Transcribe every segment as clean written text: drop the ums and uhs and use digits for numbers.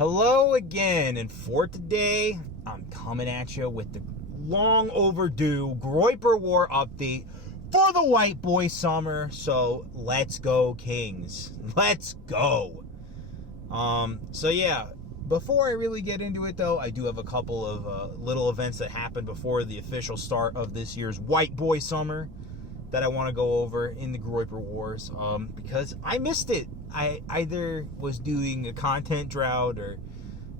Hello again, and for today, I'm coming at you with the long overdue Groyper War update for the white boy summer. So let's go, Kings. Let's go. So yeah, before I really get into it though, I do have a couple of little events that happened before the official start of this year's white boy summer that I want to go over in the Groyper Wars, because I missed it. I either was doing a content drought or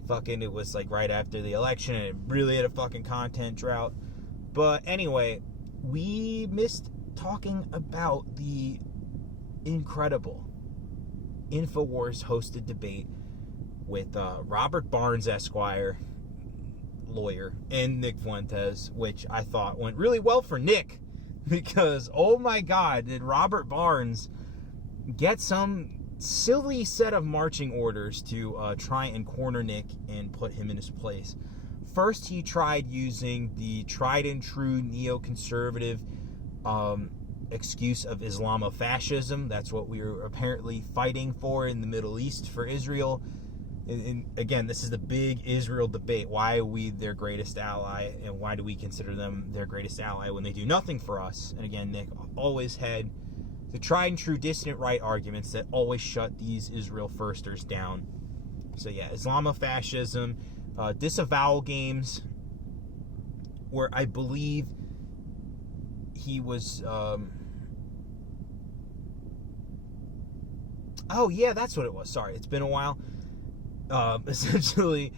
fucking it was like right after the election and it really had a fucking content drought. But anyway, we missed talking about the incredible InfoWars hosted debate with Robert Barnes, Esquire, lawyer, and Nick Fuentes, which I thought went really well for Nick. Because, oh my God, did Robert Barnes get some silly set of marching orders to try and corner Nick and put him in his place. First, he tried using the tried and true neoconservative excuse of Islamofascism. That's what we were apparently fighting for in the Middle East for Israel. And again, this is the big Israel debate. Why are we their greatest ally, and why do we consider them their greatest ally when they do nothing for us? And again, Nick always had the tried and true dissident right arguments that always shut these Israel firsters down. So yeah, Islamofascism, disavowal games, where I believe he was... oh yeah, that's what it was. Sorry, it's been a while. Essentially,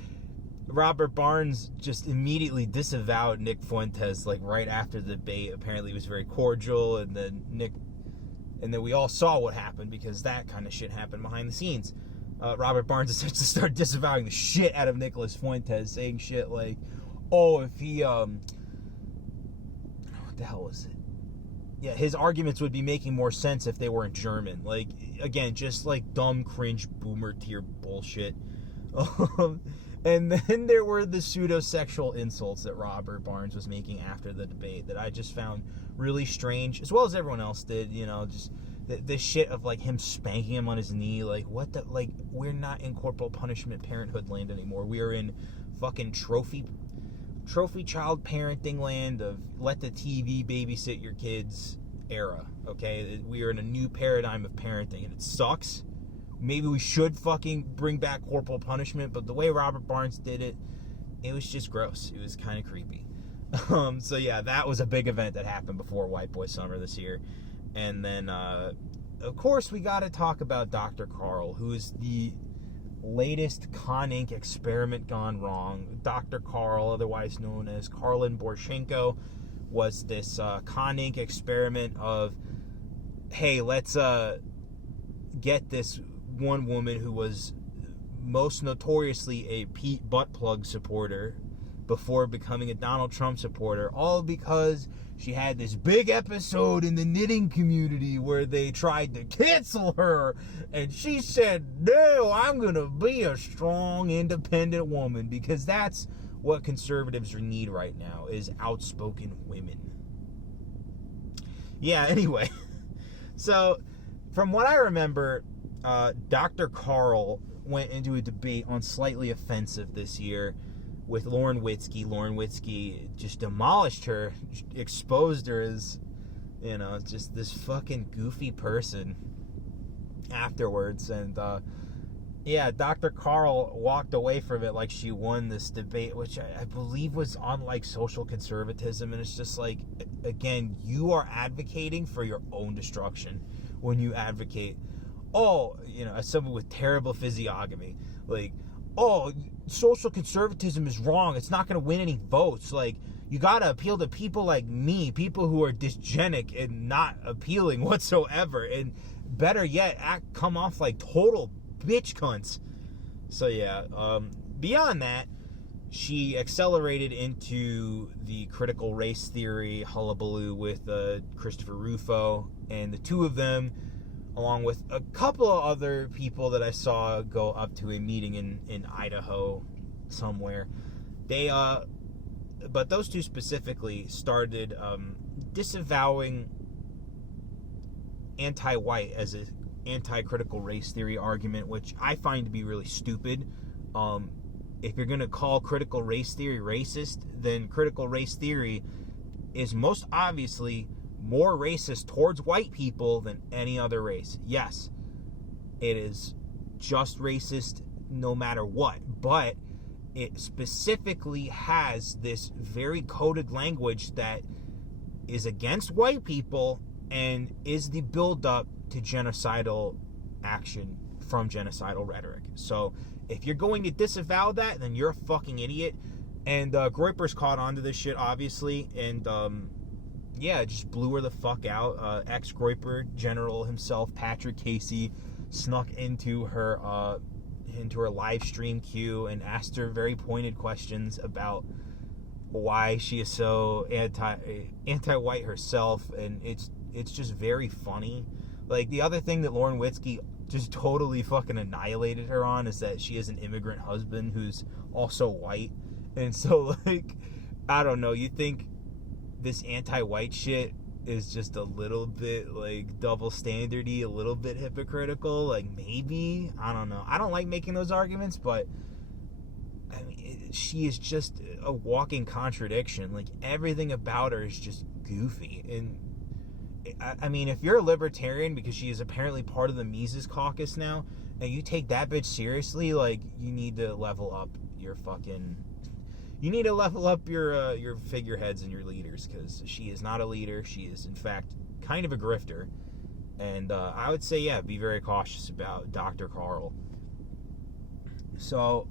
Robert Barnes just immediately disavowed Nick Fuentes, like right after the debate. Apparently, he was very cordial, and then we all saw what happened, because that kind of shit happened behind the scenes. Robert Barnes essentially started disavowing the shit out of Nicholas Fuentes, saying shit like, "Oh, if he what the hell was it? Yeah, his arguments would be making more sense if they were in German." Like, again, just like dumb, cringe, boomer tier bullshit. And then there were the pseudo-sexual insults that Robert Barnes was making after the debate that I just found really strange, as well as everyone else did. You know, just this shit of like him spanking him on his knee. Like, what the, like, we're not in corporal punishment parenthood land anymore. We are in fucking trophy child parenting land of let the TV babysit your kids era, okay? We are in a new paradigm of parenting, and it sucks. Maybe we should fucking bring back corporal punishment, but the way Robert Barnes did it, it was just gross. It was kind of creepy. So yeah, that was a big event that happened before White Boy Summer this year. And then, of course, we got to talk about Dr. Karl, who is the latest Con Inc. experiment gone wrong. Dr. Karl, otherwise known as Karlin Borchenko, was this Con Inc. experiment of, hey, let's get this one woman who was most notoriously a Pete Buttplug supporter before becoming a Donald Trump supporter, all because she had this big episode in the knitting community where they tried to cancel her, and she said, "No, I'm gonna be a strong, independent woman," because that's what conservatives need right now, is outspoken women. Yeah, anyway. So, from what I remember, Dr. Karl went into a debate on Slightly Offensive this year with Lauren Witzke. Lauren Witzke just demolished her, exposed her as, you know, just this fucking goofy person afterwards. And, yeah, Dr. Karl walked away from it like she won this debate, which I believe was on, like, social conservatism. And it's just like, again, you are advocating for your own destruction when you advocate, oh, you know, as someone with terrible physiognomy, like, oh, social conservatism is wrong. It's not going to win any votes. Like, you got to appeal to people like me, people who are dysgenic and not appealing whatsoever. And better yet, come off like total bitch cunts. So yeah, beyond that, she accelerated into the critical race theory hullabaloo with Christopher Rufo, and the two of them, along with a couple of other people that I saw go up to a meeting in Idaho somewhere, but those two specifically started disavowing anti-white as an anti-critical race theory argument, which I find to be really stupid. If you're going to call critical race theory racist, then critical race theory is most obviously more racist towards white people than any other race. Yes, it is just racist no matter what, but it specifically has this very coded language that is against white people and is the build-up to genocidal action from genocidal rhetoric. So if you're going to disavow that, then you're a fucking idiot. And Groyper's caught on to this shit, obviously, and yeah, just blew her the fuck out. Ex-Groyper general himself, Patrick Casey, snuck into her live stream queue and asked her very pointed questions about why she is so anti-white herself, and it's just very funny. Like, the other thing that Lauren Witzke just totally fucking annihilated her on is that she has an immigrant husband who's also white. And so, like, I don't know, you think this anti-white shit is just a little bit, like, double standardy, a little bit hypocritical, like, maybe, I don't know. I don't like making those arguments, but I mean, she is just a walking contradiction. Like, everything about her is just goofy. And I mean, if you're a libertarian, because she is apparently part of the Mises caucus now, and you take that bitch seriously, like, you need to level up your fucking... You need to level up your figureheads and your leaders, because she is not a leader. She is, in fact, kind of a grifter. And I would say, yeah, be very cautious about Dr. Karl. So,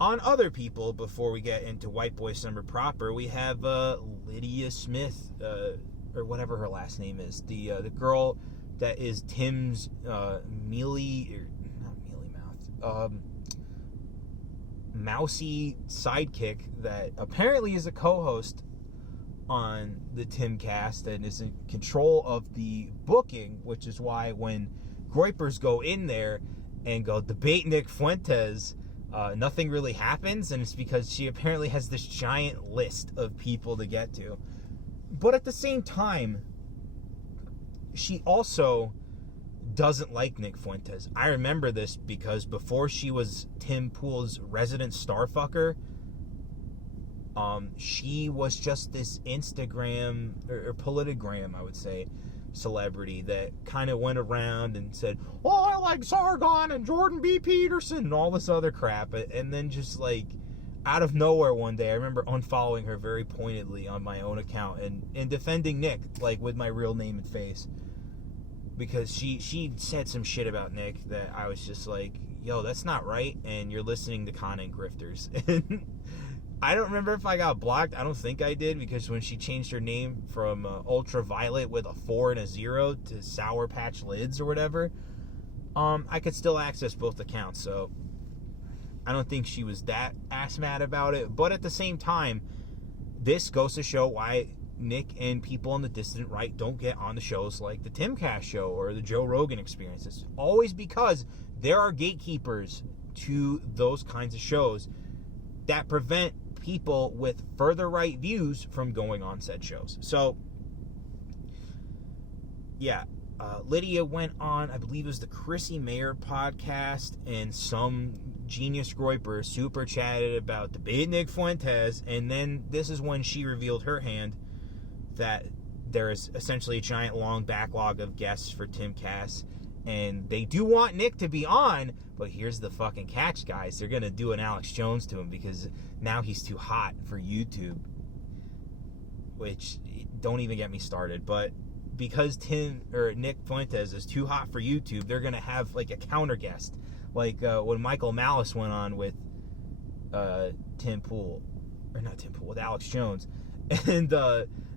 on other people, before we get into White Boy Summer proper, we have Lydia Smith, or whatever her last name is, the girl that is Tim's mousy sidekick that apparently is a co-host on the Timcast and is in control of the booking, which is why when Groypers go in there and go debate Nick Fuentes, nothing really happens, and it's because she apparently has this giant list of people to get to. But at the same time, she also doesn't like Nick Fuentes. I remember this because before she was Tim Pool's resident starfucker, she was just this Instagram, or politogram, I would say, celebrity that kind of went around and said, oh, I like Sargon and Jordan B. Peterson and all this other crap. And then just, like, out of nowhere one day, I remember unfollowing her very pointedly on my own account and defending Nick, like, with my real name and face. Because she said some shit about Nick that I was just like, yo, that's not right, and you're listening to content grifters. And I don't remember if I got blocked. I don't think I did, because when she changed her name from Ultraviolet with a 4 and a 0 to Sour Patch Lids or whatever, I could still access both accounts, so I don't think she was that ass mad about it. But at the same time, this goes to show why Nick and people on the dissident right don't get on the shows like the Timcast show or the Joe Rogan Experience. It's always because there are gatekeepers to those kinds of shows that prevent people with further right views from going on said shows. So, yeah, Lydia went on, I believe it was the Chrissy Mayer podcast, and some genius Groyper super chatted about debate Nick Fuentes, and then this is when she revealed her hand that there is essentially a giant long backlog of guests for Timcast, and they do want Nick to be on, but here's the fucking catch, guys. They're going to do an Alex Jones to him because now he's too hot for YouTube, which, don't even get me started. But because Nick Fuentes is too hot for YouTube, they're going to have, like, a counter guest, like when Michael Malice went on with with Alex Jones. And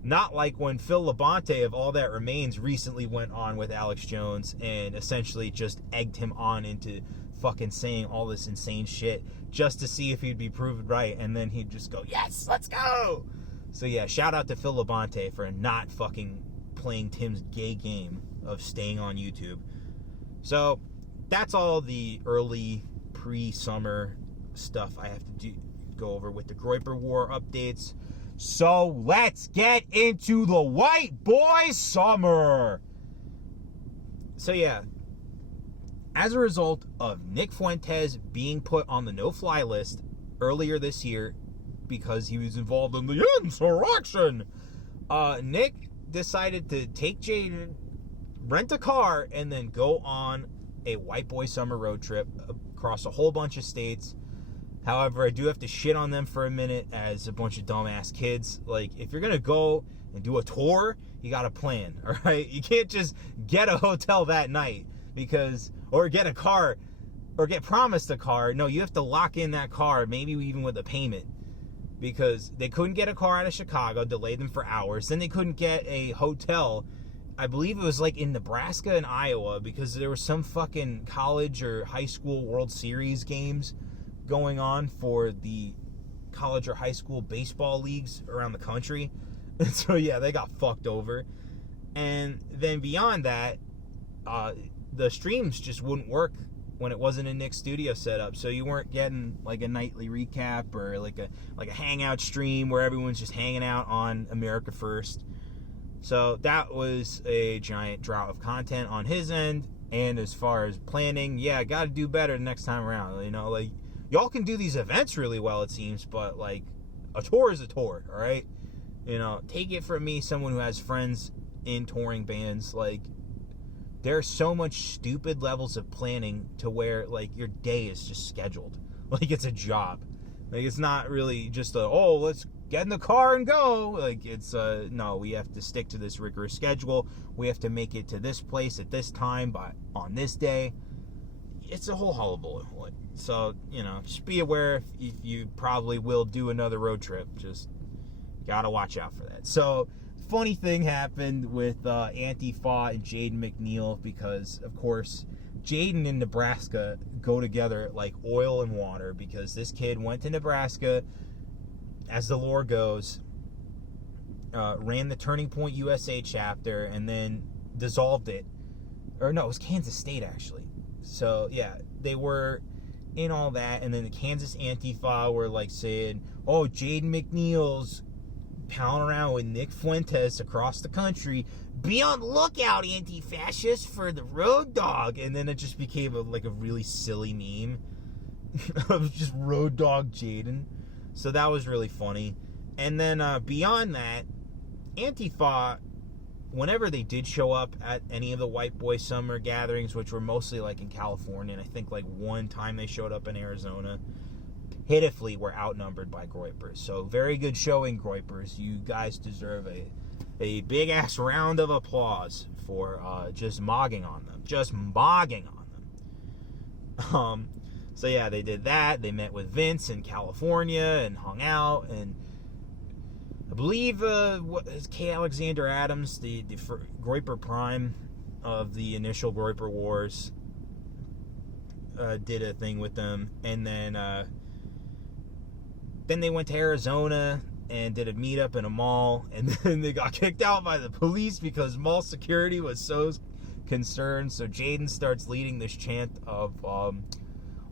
not like when Phil Labonte of All That Remains recently went on with Alex Jones and essentially just egged him on into fucking saying all this insane shit just to see if he'd be proven right, and then he'd just go, yes, let's go. So yeah, shout out to Phil Labonte for not fucking playing Tim's gay game of staying on YouTube. So that's all the early pre-summer stuff I have to go over with the Groyper War updates. So let's get into the White Boy Summer. So yeah, as a result of Nick Fuentes being put on the no-fly list earlier this year because he was involved in the insurrection, Nick decided to take Jaden, rent a car, and then go on a white boy summer road trip across a whole bunch of states. However, I do have to shit on them for a minute as a bunch of dumbass kids. Like, if you're going to go and do a tour, you got to plan, all right? You can't just get a hotel that night or get a car, or get promised a car. No, you have to lock in that car, maybe even with a payment, because they couldn't get a car out of Chicago, delayed them for hours. Then they couldn't get a hotel. I believe it was like in Nebraska and Iowa, because there was some fucking college or high school World Series games going on for the college or high school baseball leagues around the country. And so, yeah, they got fucked over. And then beyond that, the streams just wouldn't work when it wasn't a Nick studio setup. So you weren't getting like a nightly recap or like a hangout stream where everyone's just hanging out on America First. So that was a giant drought of content on his end. And as far as planning, yeah, got to do better next time around. You know, like, y'all can do these events really well, it seems, but like, a tour is a tour, all right? You know, take it from me, someone who has friends in touring bands. Like, there's so much stupid levels of planning to where, like, your day is just scheduled. Like, it's a job. Like, it's not really just let's get in the car and go. Like, it's, no, we have to stick to this rigorous schedule. We have to make it to this place at this time on this day. It's a whole hullabaloo. So, you know, just be aware if you probably will do another road trip. Just gotta watch out for that. So, funny thing happened with Antifa and Jaden McNeil, because, of course, Jaden and Nebraska go together like oil and water, because this kid went to Nebraska, as the lore goes, ran the Turning Point USA chapter, and then dissolved it. Or no, it was Kansas State, actually. So, yeah, they were in all that, and then the Kansas Antifa were like saying, oh, Jaden McNeil's pounding around with Nick Fuentes across the country. Be on the lookout, anti-fascists, for the road dog. And then it just became a really silly meme of just road dog Jaden. So that was really funny. And then beyond that, Antifa, whenever they did show up at any of the white boy summer gatherings, which were mostly like in California, and I think like one time they showed up in Arizona, pitifully were outnumbered by Groypers. So very good showing, Groypers. You guys deserve a big ass round of applause for just mogging on them. Just mogging on them. So yeah, they did that. They met with Vince in California and hung out, and I believe K. Alexander Adams, the Groyper Prime of the initial Groyper Wars, did a thing with them, and then they went to Arizona and did a meetup in a mall, and then they got kicked out by the police because mall security was so concerned. So Jaden starts leading this chant of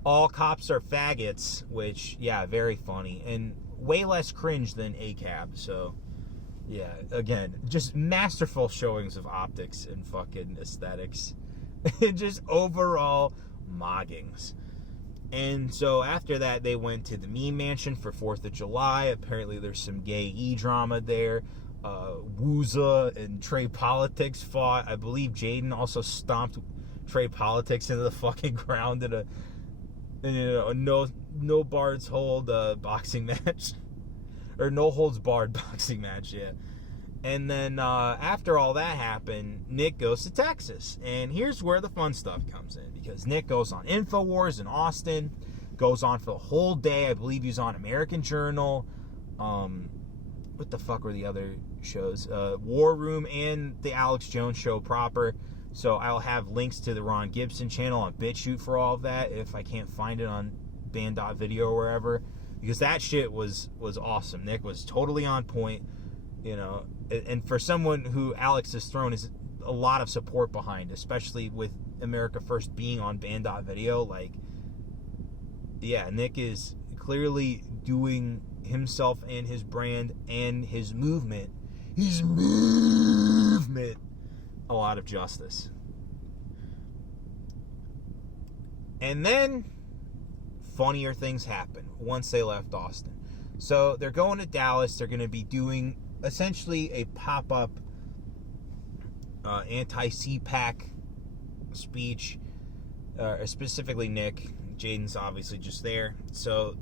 all cops are faggots, which, yeah, very funny, and way less cringe than ACAB. So, yeah, again, just masterful showings of optics and fucking aesthetics. And just overall moggings. And so after that, they went to the Meme Mansion for 4th of July. Apparently there's some gay E-drama there. Wooza and Trey Politics fought. I believe Jaden also stomped Trey Politics into the fucking ground in a no bars hold boxing match. Or no holds barred boxing match, yeah. And then after all that happened, Nick goes to Texas. And here's where the fun stuff comes in, because Nick goes on InfoWars in Austin, goes on for the whole day. I believe he's on American Journal. What the fuck were the other shows? War Room and the Alex Jones Show proper. So I'll have links to the Ron Gibson channel on BitChute for all of that if I can't find it on band.video or wherever. Because that shit was awesome. Nick was totally on point, you know. And for someone who Alex has thrown is a lot of support behind, especially with America First being on band.video, like, yeah, Nick is clearly doing himself and his brand and his movement a lot of justice. And then funnier things happen once they left Austin. So they're going to Dallas. They're going to be doing essentially a pop-up anti-CPAC speech, specifically Nick. Jaden's obviously just there. So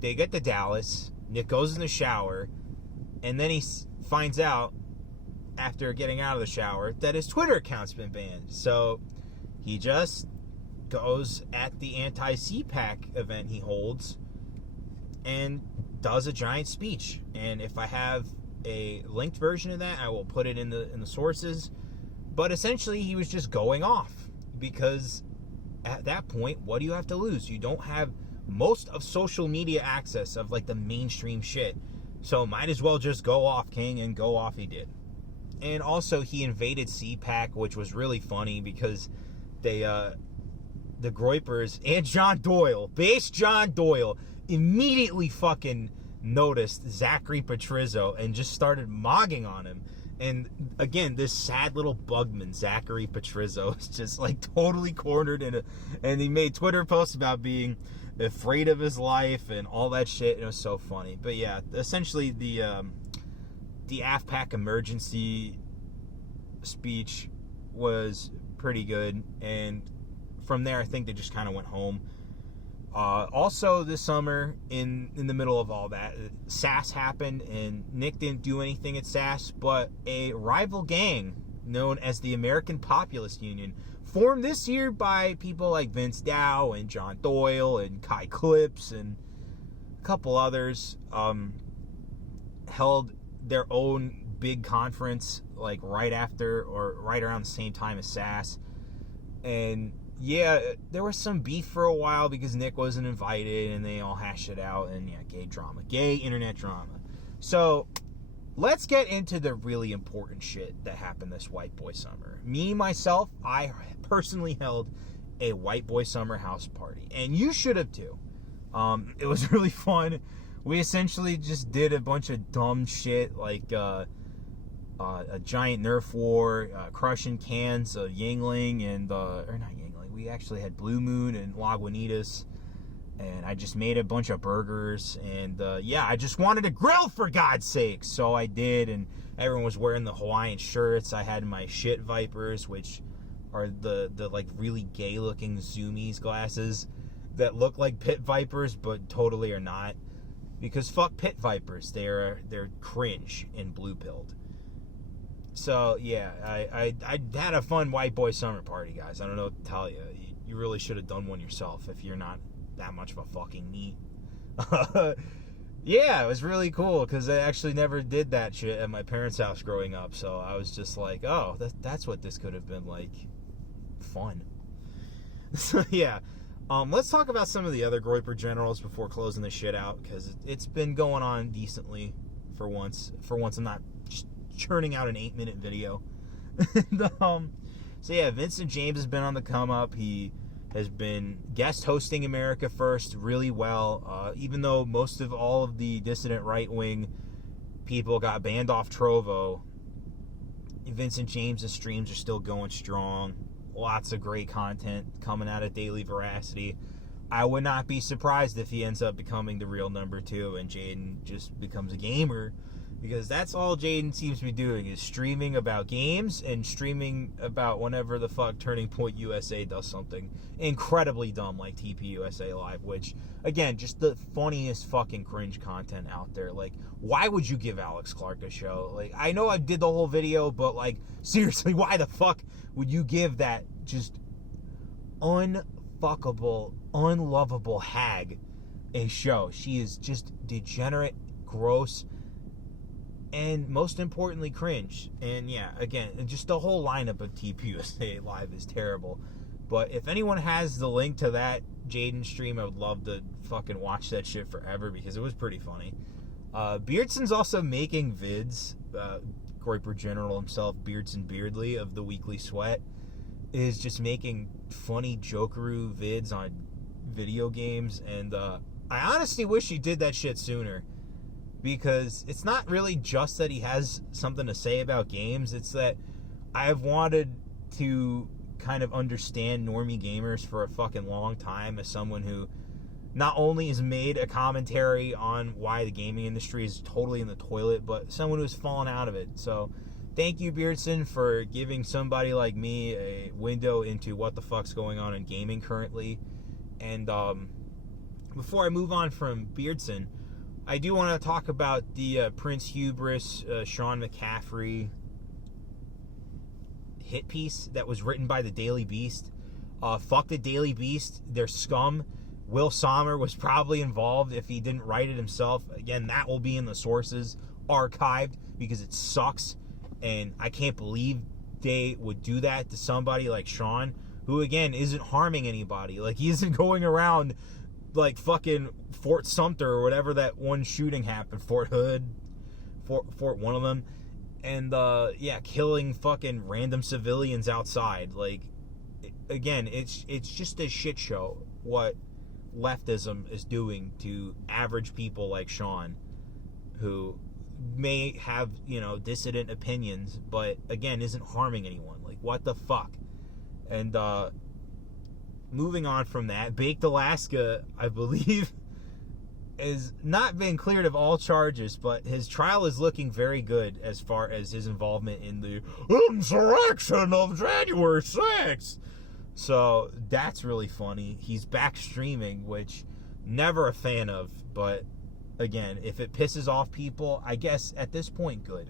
they get to Dallas. Nick goes in the shower, and then he finds out, after getting out of the shower, that his Twitter account's been banned. So he just goes at the anti-CPAC event he holds and does a giant speech. And if I have a linked version of that, I will put it in the sources. But essentially, he was just going off, because at that point, what do you have to lose? You don't have most of social media access of like the mainstream shit, so might as well just go off, King, and go off he did. And also, he invaded CPAC, which was really funny, because they the Groypers and John Doyle, base John Doyle, immediately fucking noticed Zachary Patrizzo and just started mogging on him. And again, this sad little bugman, Zachary Patrizzo, is just like totally cornered and he made Twitter posts about being afraid of his life and all that shit. It was so funny. But yeah, essentially the AFPAC emergency speech was pretty good, and from there I think they just kind of went home. Also this summer, in the middle of all that, SAS happened, and Nick didn't do anything at SAS, but a rival gang known as the American Populist Union, formed this year by people like Vince Dow and John Doyle and Kai Clips and a couple others, held their own big conference like right after or right around the same time as SAS. And yeah, there was some beef for a while because Nick wasn't invited, and they all hashed it out, and yeah, gay internet drama. So let's get into the really important shit that happened this white boy summer. Myself, I personally held a white boy summer house party, and you should have too. It was really fun. We essentially just did a bunch of dumb shit, like a giant Nerf war, crushing cans of Yingling, and or not Yingling. We actually had Blue Moon and Lagunitas, and I just made a bunch of burgers, and yeah, I just wanted to grill, for God's sake, so I did. And everyone was wearing the Hawaiian shirts. I had my shit Vipers, which are the like really gay looking zoomies glasses that look like pit vipers but totally are not, because fuck pit vipers, they're cringe and blue pilled. So yeah, I had a fun white boy summer party, guys. I don't know what to tell you. You really should have done one yourself if you're not that much of a fucking neat. Yeah, it was really cool, because I actually never did that shit at my parents' house growing up. So I was just like, oh, that's what this could have been like. Fun. So yeah, let's talk about some of the other Groyper generals before closing this shit out, because it's been going on decently for once. For once, I'm not just churning out an 8-minute video. And, so yeah, Vincent James has been on the come up. He has been guest hosting America First really well, even though most of all of the dissident right-wing people got banned off Trovo. Vincent James' streams are still going strong. Lots of great content coming out of Daily Veracity. I would not be surprised if he ends up becoming the real number 2 and Jaden just becomes a gamer, because that's all Jaden seems to be doing, is streaming about games and streaming about whenever the fuck Turning Point USA does something incredibly dumb like TP USA Live, which, again, just the funniest fucking cringe content out there. Like, why would you give Alex Clark a show? Like, I know I did the whole video, but, like, seriously, why the fuck would you give that just unfuckable, unlovable hag a show? She is just degenerate, gross, and most importantly, cringe. And yeah, again, just the whole lineup of TPUSA Live is terrible. But if anyone has the link to that Jaden stream, I would love to fucking watch that shit forever, because it was pretty funny. Beardson's also making vids. Groyper General himself, Beardson Beardley of the Weekly Sweat, is just making funny jokeroo vids on video games. And I honestly wish he did that shit sooner, because it's not really just that he has something to say about games. It's that I have wanted to kind of understand normie gamers for a fucking long time as someone who not only has made a commentary on why the gaming industry is totally in the toilet, but someone who's fallen out of it. So thank you, Beardson, for giving somebody like me a window into what the fuck's going on in gaming currently. And before I move on from Beardson, I do want to talk about the Prince Hubris, Sean McCaffrey hit piece that was written by the Daily Beast. Fuck the Daily Beast. They're scum. Will Sommer was probably involved if he didn't write it himself. Again, that will be in the sources archived because it sucks. And I can't believe they would do that to somebody like Sean, who, again, isn't harming anybody. Like, he isn't going around like fucking Fort Sumter or whatever that one shooting happened. Fort Hood. Fort one of them. And, yeah, killing fucking random civilians outside. Like, again, it's just a shit show what leftism is doing to average people like Sean, who may have, dissident opinions, but, again, isn't harming anyone. Like, what the fuck? And, moving on from that, Baked Alaska, I believe, has not been cleared of all charges, but his trial is looking very good as far as his involvement in the insurrection of January 6th. So that's really funny. He's back streaming, which never a fan of, but again, if it pisses off people, I guess at this point, good.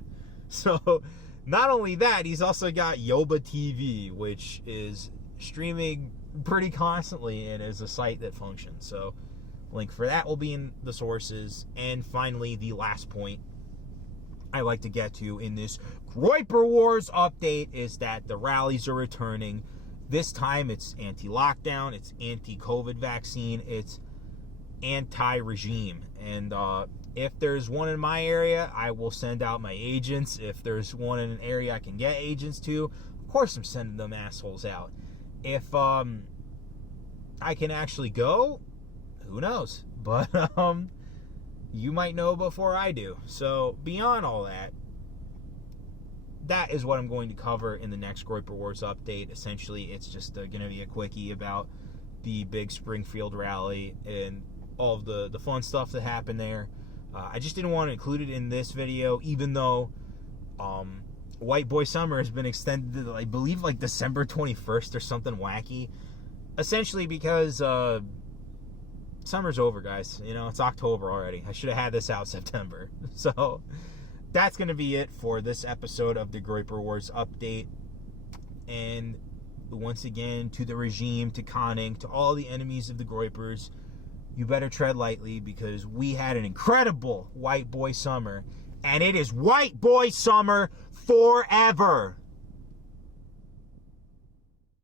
So not only that, he's also got Yoba TV, which is streaming pretty constantly and is a site that functions. So link for that will be in the sources. And finally, the last point I like to get to in this Groyper Wars update is that the rallies are returning. This time it's anti-lockdown, it's anti-COVID vaccine, it's anti-regime. And if there's one in my area, I will send out my agents. If there's one in an area I can get agents to, of course I'm sending them assholes out. If I can actually go, who knows? But you might know before I do. So beyond all that, that is what I'm going to cover in the next Groyper Wars update. Essentially, it's just going to be a quickie about the big Springfield rally and all of the fun stuff that happened there. I just didn't want to include it in this video, even though White Boy Summer has been extended to, I believe, like December 21st or something wacky. Essentially because summer's over, guys. It's October already. I should have had this out September. So that's going to be it for this episode of the Groyper Wars update. And once again, to the regime, to conning, to all the enemies of the Groypers, you better tread lightly because we had an incredible White Boy Summer. And it is White Boy Summer forever.